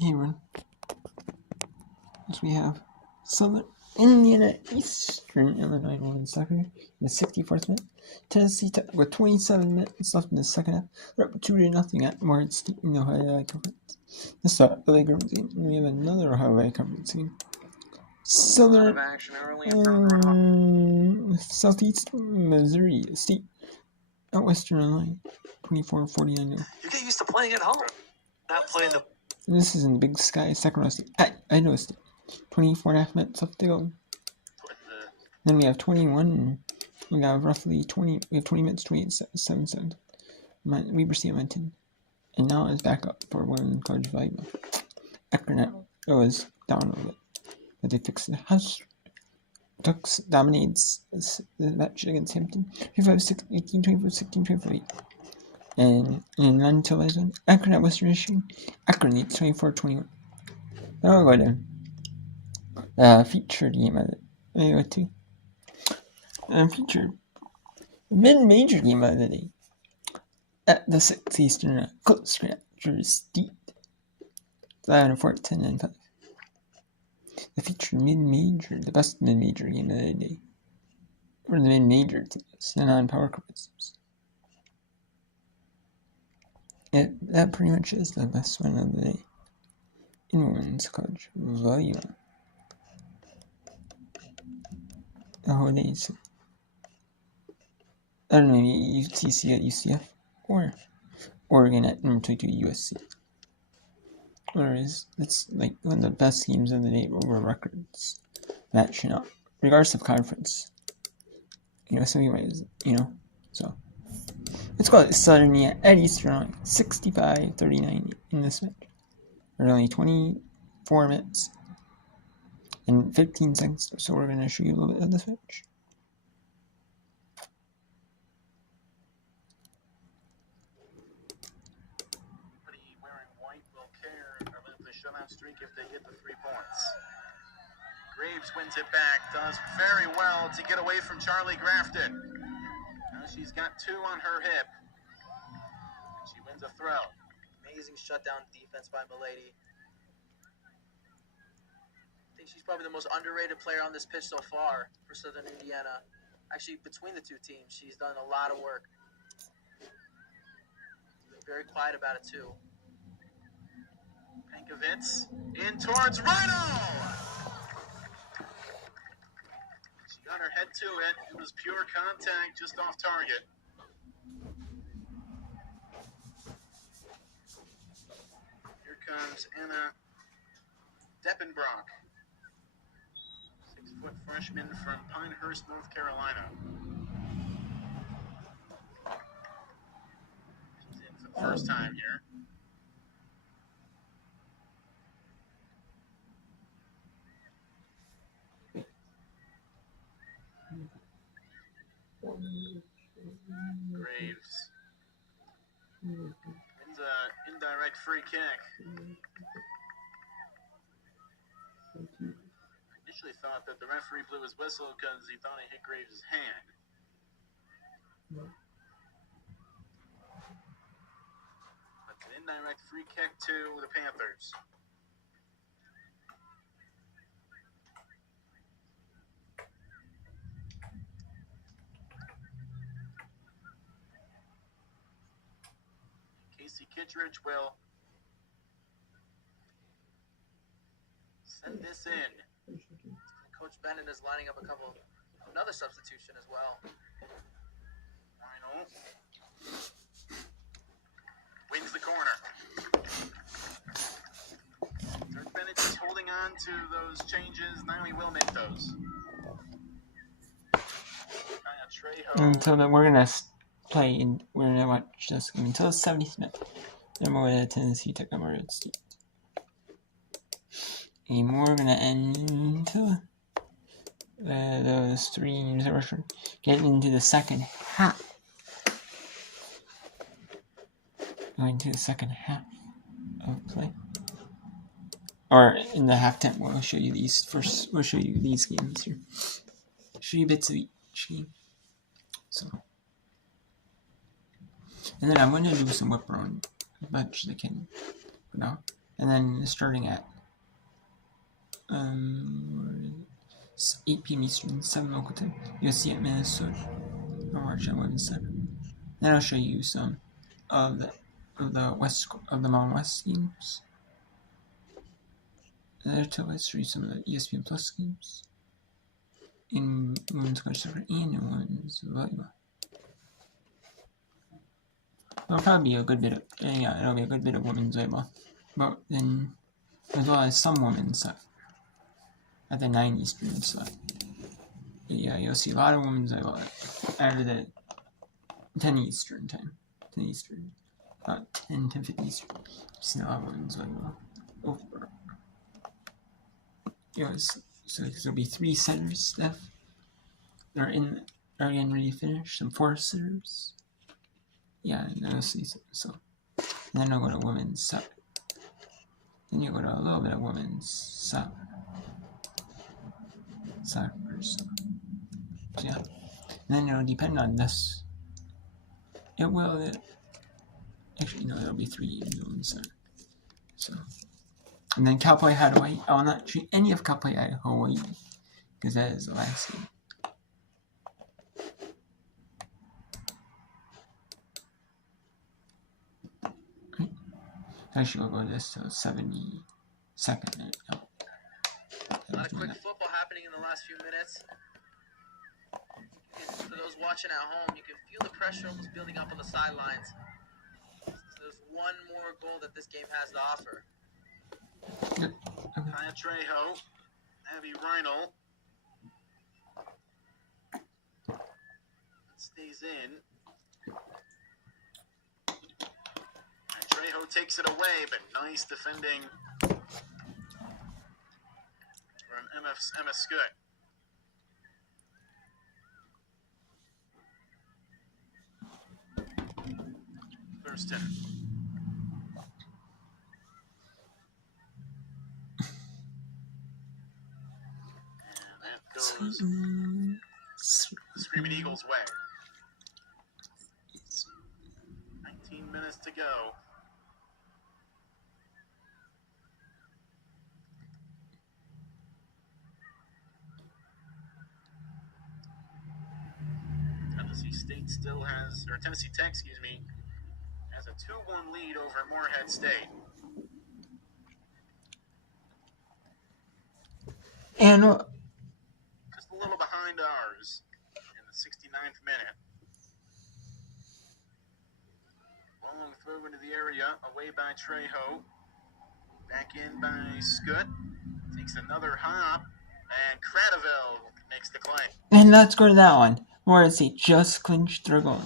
Hebron. Next we have Southern Indiana Eastern Illinois women's soccer in the 64th minute. Tennessee Tech with 27 minutes left in the second half. They're up 2-0 at Morehead State in the Ohio Valley Conference. This is our LA Girls game. And we have another Ohio Valley Conference game. Southern Southeast Missouri State at Western Illinois, 24-49. You get used to playing at home, not playing the. And this is in Big Sky, Sacramento State. I noticed it. 24.5 minutes left to go. Then we have 21. We got roughly 20. We have 20 minutes, 27 seconds. Weber State went 10. And now it's back up for women's college volleyball. Akron was down a little bit, but they fixed it. Ducks dominates the match against Hampton. 25-6, 18, 24-16, 25-8. And in non-televised one, Akron at Western Michigan. Akron leads 24-21. Now we'll go to featured game of the day. Featured mid-major game of the day at the 6 Eastern Coast Scratchers State. 11-4, 10-5. The featured mid-major, the best mid-major game of the day. Or the mid-major teams, the non-power conferences. That pretty much is the best one of the day in women's college volleyball. The whole day. So I don't know, maybe UTC at UCF or Oregon at number 22 USC. Whereas it's like one of the best games of the day over records matching up, regardless of conference. Some ways, so. Let's call it Southern at Eastern 65-39 in this match. There's only 24 minutes and 15 seconds, so we're going to show you a little bit of this match. Wearing white will care about the shutout streak if they get the 3 points. Graves wins it back, does very well to get away from Charlie Grafton. She's got 2 on her hip. She wins a throw. Amazing shutdown defense by Milady. I think she's probably the most underrated player on this pitch so far for Southern Indiana. Actually, between the 2 teams, she's done a lot of work. Been very quiet about it, too. Pankovitz in towards Rhino! Got her head to it. It was pure contact, just off target. Here comes Anna Deppenbrock, 6-foot freshman from Pinehurst, North Carolina. She's in for the first time here. Graves wins an indirect free kick. I initially thought that the referee blew his whistle because he thought he hit Graves' hand. That's an indirect free kick to the Panthers. Casey Kittredge will send this in. Coach Bennett is lining up another substitution as well. Final. Wins the corner. Coach Bennett is holding on to those changes. Now he will make those. Until then, we're gonna play and we're gonna watch this game until the 70th minute. Then we're going to Tennessee Tech at Morehead State. And we're gonna end until those 3 games that we're getting into the second half. Going to the second half of play. Or in the halftime, we'll show you these first. We'll show you these games here. Show you bits of each game. So, and then I'm going to do some whip around as much as I can. But now, And then starting at 8 p.m. Eastern, 7 local time, you'll see at Minnesota or March on Women's Center. Then I'll show you some of the Mountain West games. There too, I'll show you some of the ESPN Plus games in women's college soccer and in women's volleyball. It'll probably be a good bit of it'll be a good bit of women's volleyball, but then as well as some women's stuff at the 9 Eastern slot. Yeah, you'll see a lot of women's volleyball after the 10 Eastern time. 10 Eastern, about 10:50 Eastern. See a lot of women's volleyball. Over. Yeah, so there'll be 3 centers left. They're getting ready to finish. Some 4 sitters. Yeah, and you'll see so. And then I'll go to women's soccer. Then you go to a little bit of women's soccer. So yeah. And then it'll depend on this. Actually, no, there'll be 3 in women's soccer. So. And then Cal Poly had Hawaii. I will not treat any of Cal Poly at Hawaii because that is the last game. Right. Actually, we'll go to this till 72nd minute. No. A lot of quick football happening in the last few minutes. For those watching at home, you can feel the pressure almost building up on the sidelines. So there's one more goal that this game has to offer. Yep. Okay. Kaya Trejo, Abby Reinl. Stays in. And Trejo takes it away, but nice defending from Emma Scutt. Thurston. Goes the Screaming Eagles' way. 19 minutes to go. Tennessee Tech, has a 2-1 lead over Morehead State. And Just a little behind ours in the 69th minute. Long throw into the area, away by Trejo. Back in by Scutt. Takes another hop, and Cradaville makes the claim. And let's go to that one. Morehead State just clinched their goal.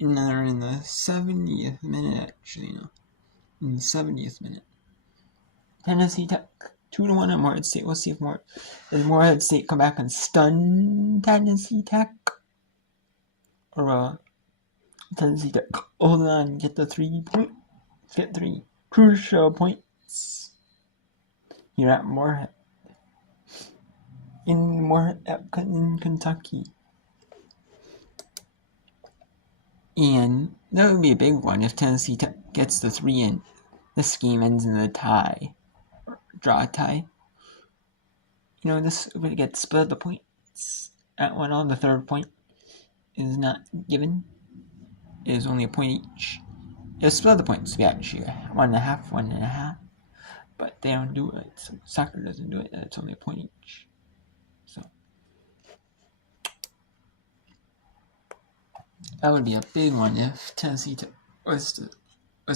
And they're in the 70th minute, actually, no. In the 70th minute. Tennessee Tech 2-1 at Morehead State. We'll see if Morehead State come back and stun Tennessee Tech. Or Tennessee Tech hold on, get the 3 points. Get 3 crucial points. Here at Morehead. In Kentucky. And that would be a big one if Tennessee Tech gets the 3 and this game ends in a tie. Or draw tie. You know, this would get split the points at 1 on. The 3rd point is not given. It is only a point each. It'll split the points. We actually 1.5, 1.5. But they don't do it. So soccer doesn't do it. It's only a point each. So that would be a big one if Tennessee was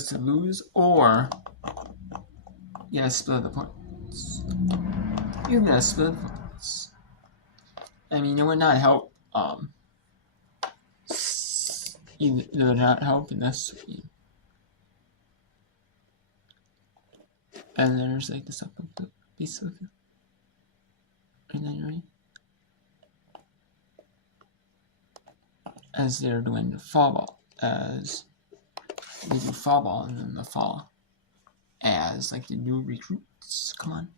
to lose or split the points. You're gonna split the points. I mean, it would not help. It would not help in this game. And there's like this up of the piece of it. And then ready? As they're doing the fall ball, as they do fall ball and then the fall, as like the new recruits come on,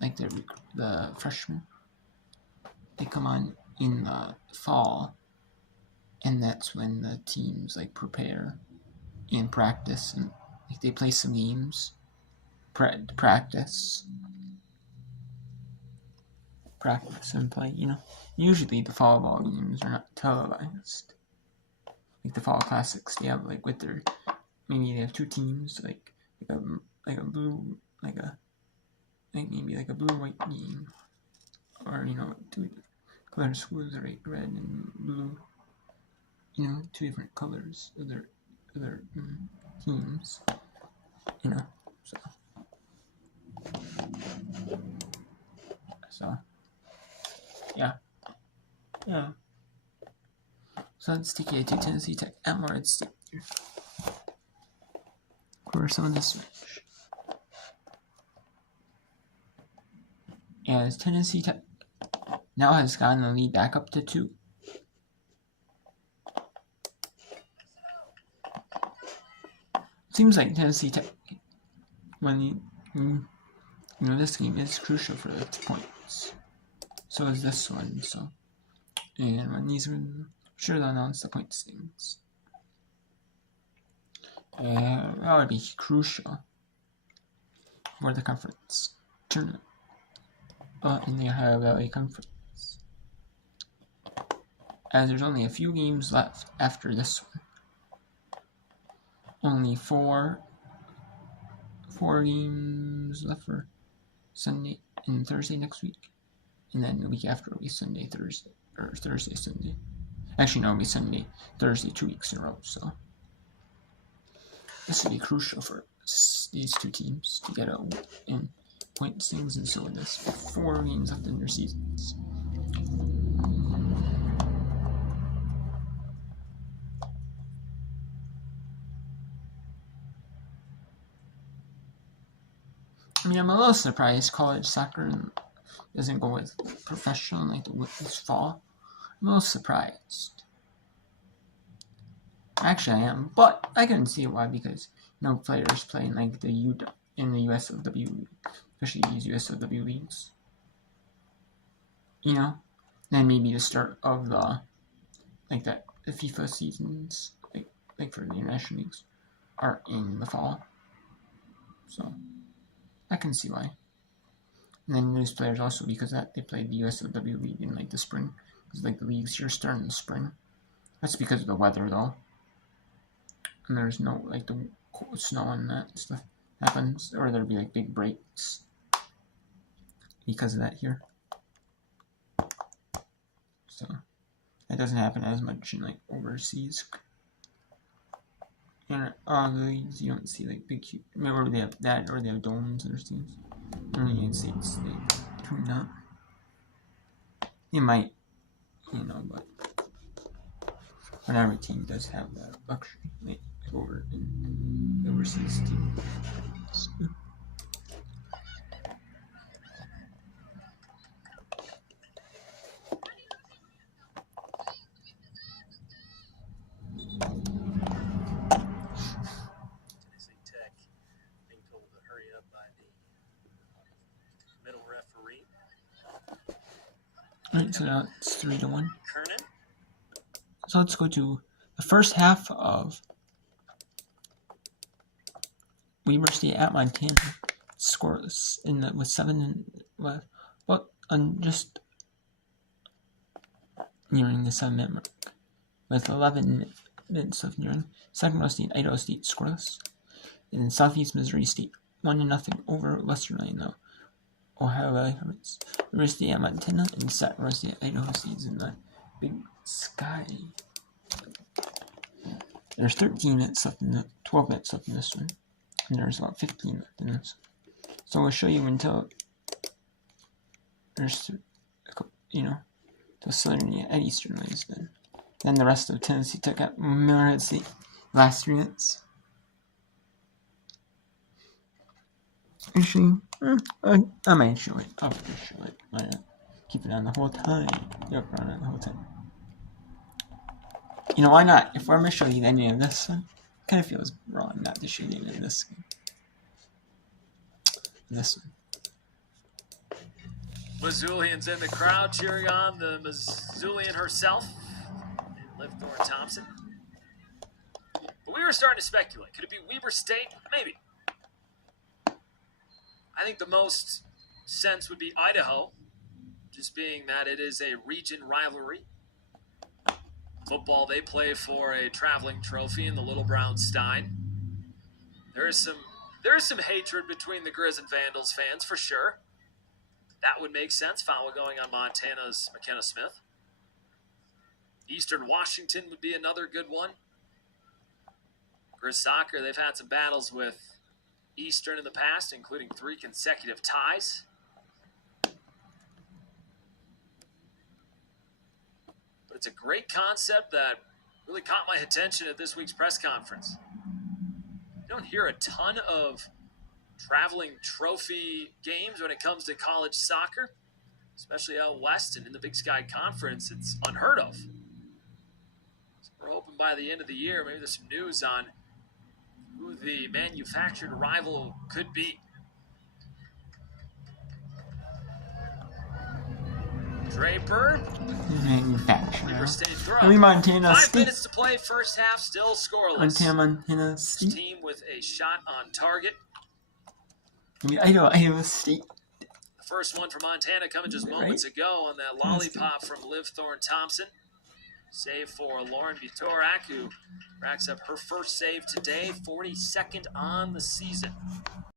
like the freshmen, they come on in the fall, and that's when the teams like prepare and practice and like they play some games practice and play. You know, usually the fall ball games are not televised. Like the fall classics, they have like with their maybe they have two teams, like a blue, maybe like a blue-white game, or you know, two color schools, right, red and blue. You know, two different colors of their teams. You know, so yeah. So let's take it to Tennessee Tech at Morehead State here for some of this match. As Tennessee Tech now has gotten the lead back up to 2. Seems like Tennessee Tech, when this game is crucial for the points. So is this one. So, and when these are sure they'll announce the points things. That would be crucial for the conference tournament. In the Ohio Valley Conference, as there's only a few games left after this one. Only four games left for Sunday and Thursday next week, and then the week after will be Sunday, Thursday, or Thursday, Sunday. Actually, no, it'll be Sunday, Thursday, 2 weeks in a row. So this will be crucial for these two teams to get a in point things, and so with this 4 games left in their seasons. I mean, I'm a little surprised college soccer doesn't go with professional like this fall. I'm a little surprised. Actually, I am, but I can see why, because no players playing like in the USLW league, especially these USLW leagues. You know, then maybe the start of the FIFA seasons, like for the international leagues, are in the fall. So I can see why. And then those players also, because that they played the USLW league in like the spring, because like the leagues here start in the spring. That's because of the weather though, and there's no like the cold snow and that stuff happens, or there'll be like big breaks because of that here. So that doesn't happen as much in like overseas. And the leagues you don't see like big. Remember they have that, or they have domes and things. In the United States, they do not. You might, but every team does have that luxury, like over in overseas team. So. Alright, so now it's 3-1. So let's go to the first half of Weber State at Montana. Scoreless with 7 just nearing the 7-minute mark, with 11 minutes of nearing. Sacramento State, Idaho State scoreless. In Southeast Missouri State, 1-0 over Western Illinois. Ohio Valley Conference. University at Montana and Sacramento State, Idaho State in the Big Sky. There's 12 minutes left in this one, and there's about 15 left in this one. So we'll show you until there's, till Southern at Eastern lays then the rest of Tennessee Tech at Morehead State. Last 3 minutes. Actually, I might show it. I'll just show it. Why not? Keep it on the whole time. Yep, on it the whole time. Why not? If we're going to show you any of this one, it kind of feels wrong not to show you any of this one. This one. Missoulian's in the crowd cheering on the Missoulian herself, Liv Thorne-Thompson. But we were starting to speculate. Could it be Weber State? Maybe. I think the most sense would be Idaho, just being that it is a region rivalry. Football, they play for a traveling trophy in the Little Brown Stein. There is some hatred between the Grizz and Vandals fans for sure. That would make sense. Foul going on Montana's McKenna Smith. Eastern Washington would be another good one. Grizz soccer, they've had some battles with Eastern in the past, including 3 consecutive ties. But it's a great concept that really caught my attention at this week's press conference. You don't hear a ton of traveling trophy games when it comes to college soccer, especially out west and in the Big Sky Conference. It's unheard of. So we're hoping by the end of the year, maybe there's some news on who the manufactured rival could be. Draper. Manufacturer. State throw. I mean, Montana 5 State. minutes to play, first half, still scoreless. Montana State. Team with a shot on target. I mean, Iowa State. The first one for Montana coming just moments ago on that lollipop from Liv Thorne-Thompson. Save for Lauren Vitorak, who racks up her first save today, 42nd on the season.